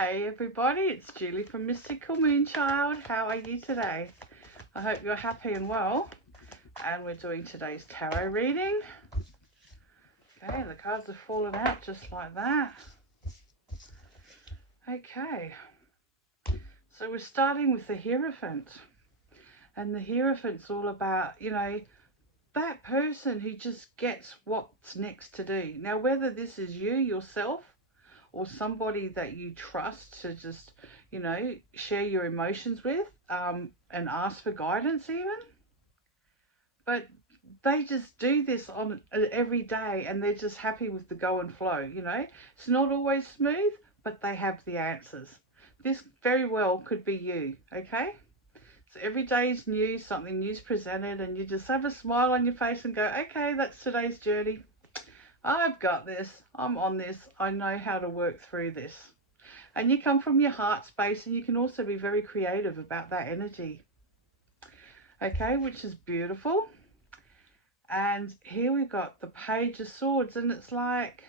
Hey everybody, it's Julie from Mystical Moonchild. How are you today? I hope you're happy and well. And we're doing today's tarot reading. Okay, the cards have fallen out just like that. Okay, so we're starting with the Hierophant. And the Hierophant's all about, that person who just gets what's next to do. Now, whether this is you yourself or somebody that you trust to just, share your emotions with, and ask for guidance even. But they just do this on every day and they're just happy with the go and flow, It's not always smooth, but they have the answers. This very well could be you, okay? So every day is new, something new's presented, and you just have a smile on your face and go, okay, that's today's journey. I've got this, I'm on this, I know how to work through this. And you come from your heart space, and you can also be very creative about that energy. Okay, which is beautiful. And here we've got the Page of Swords, and it's like,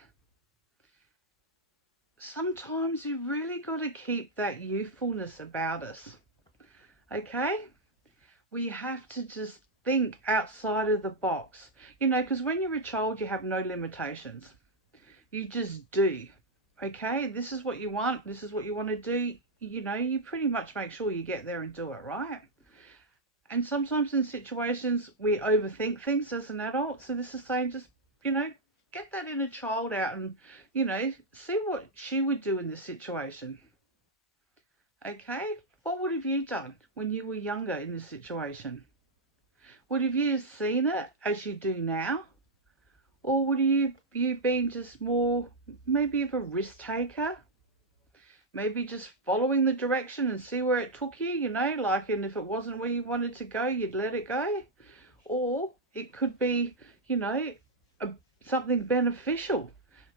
sometimes you really got to keep that youthfulness about us. Okay? We have to just think outside of the box, because when you're a child, you have no limitations. You just do. Okay, this is what you want, this is what you want to do, you pretty much make sure you get there and do it, right? And sometimes in situations we overthink things as an adult, so this is saying just, get that inner child out and, see what she would do in this situation. Okay, what would have you done when you were younger in this situation? Would have you seen it as you do now? Or would you been just more maybe of a risk taker? Maybe just following the direction and see where it took you, and if it wasn't where you wanted to go, you'd let it go. Or it could be, something beneficial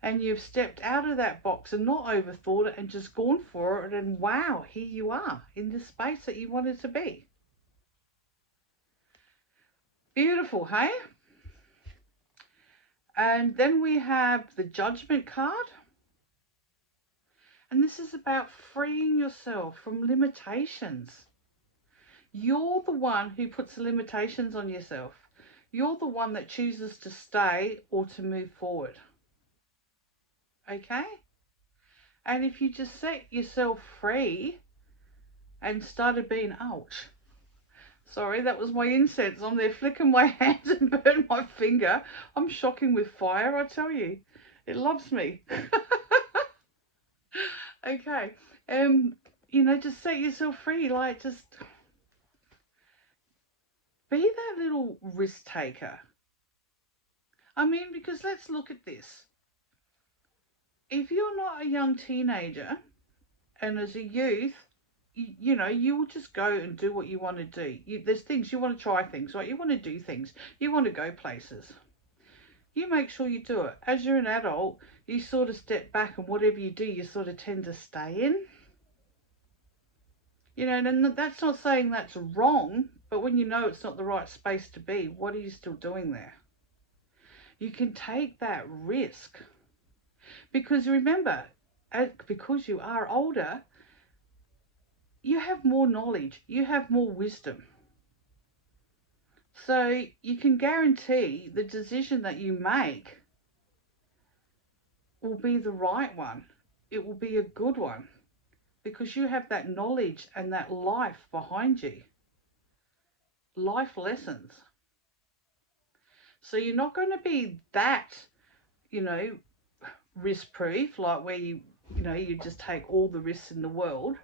and you've stepped out of that box and not overthought it and just gone for it, and wow, here you are in the space that you wanted to be. Beautiful, hey? And then we have the Judgment card. And this is about freeing yourself from limitations. You're the one who puts the limitations on yourself. You're the one that chooses to stay or to move forward. Okay? And if you just set yourself free and started being, ouch. Sorry, that was my incense. I'm there flicking my hands and burn my finger. I'm shocking with fire, I tell you. It loves me. Okay. Just set yourself free. Like, just be that little risk taker. I mean, because let's look at this. If you're not a young teenager, and as a youth, you will just go and do what you want to do. There's things you want to try, things, right? You want to do things. You want to go places. You make sure you do it. As you're an adult, you sort of step back, and whatever you do, you sort of tend to stay in. And that's not saying that's wrong, but when you know it's not the right space to be, what are you still doing there? You can take that risk. Because remember, because you are older, you have more knowledge, you have more wisdom. So you can guarantee the decision that you make will be the right one. It will be a good one because you have that knowledge and that life behind you. Life lessons. So you're not going to be that, risk proof, like where you just take all the risks in the world,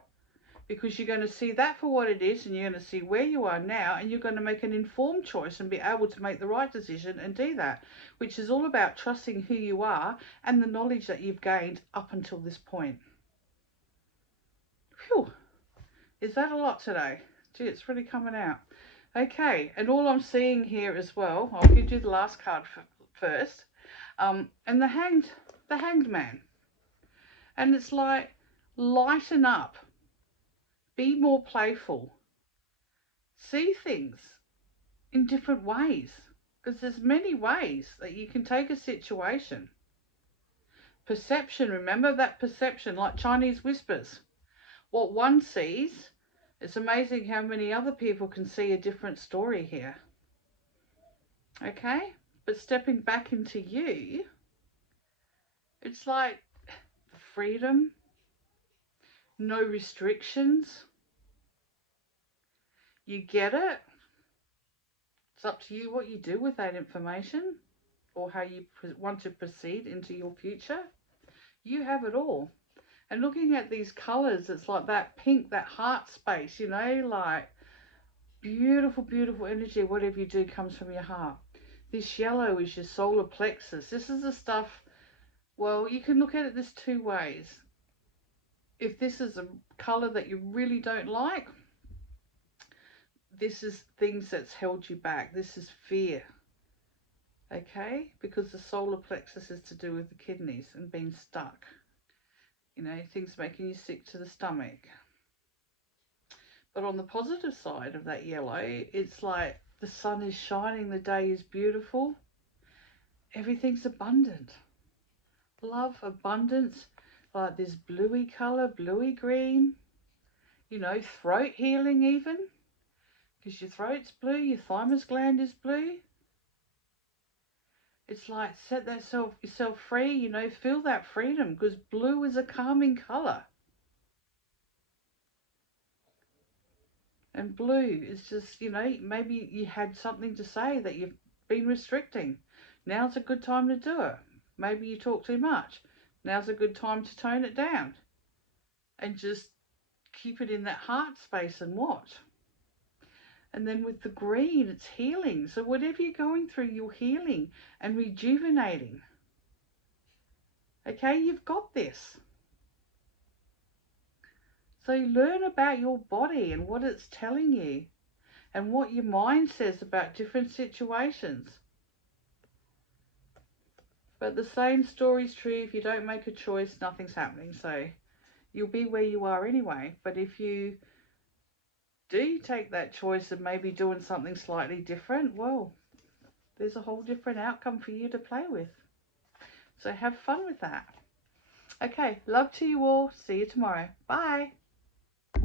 because you're going to see that for what it is, and you're going to see where you are now, and you're going to make an informed choice and be able to make the right decision and do that, which is all about trusting who you are and the knowledge that you've gained up until this point. Phew, is that a lot today? Gee, it's really coming out. Okay, and all I'm seeing here as well, I'll give you the last card first, and the Hanged Man. And it's like, lighten up, be more playful, see things in different ways, because there's many ways that you can take a situation. Perception, remember that perception, like Chinese whispers. What one sees, it's amazing how many other people can see a different story here. Okay? But stepping back into you, it's like freedom, no restrictions. You get it. It's up to you what you do with that information or how you want to proceed into your future. You have it all. And looking at these colors, it's like that pink, that heart space, you know, like beautiful, beautiful energy. Whatever you do comes from your heart. This yellow is your solar plexus. This is the stuff, well, you can look at it this two ways. If this is a color that you really don't like, this is things that's held you back. This is fear. Okay? Because the solar plexus is to do with the kidneys and being stuck. You know, things making you sick to the stomach. But on the positive side of that yellow, it's like the sun is shining, the day is beautiful, everything's abundant. Love, abundance, like this bluey colour, bluey green, you know, throat healing even, because your throat's blue, your thymus gland is blue. It's like set yourself free, you know, feel that freedom, because blue is a calming colour. And blue is just, you know, maybe you had something to say that you've been restricting. Now's a good time to do it. Maybe you talk too much. Now's a good time to tone it down. And just keep it in that heart space and watch. And then with the green, it's healing. So whatever you're going through, you're healing and rejuvenating. Okay, you've got this. So learn about your body and what it's telling you and what your mind says about different situations. But the same story's true. If you don't make a choice, nothing's happening. So you'll be where you are anyway. But if you do take that choice of maybe doing something slightly different, well, there's a whole different outcome for you to play with. So have fun with that. Okay, love to you all. See you tomorrow. Bye.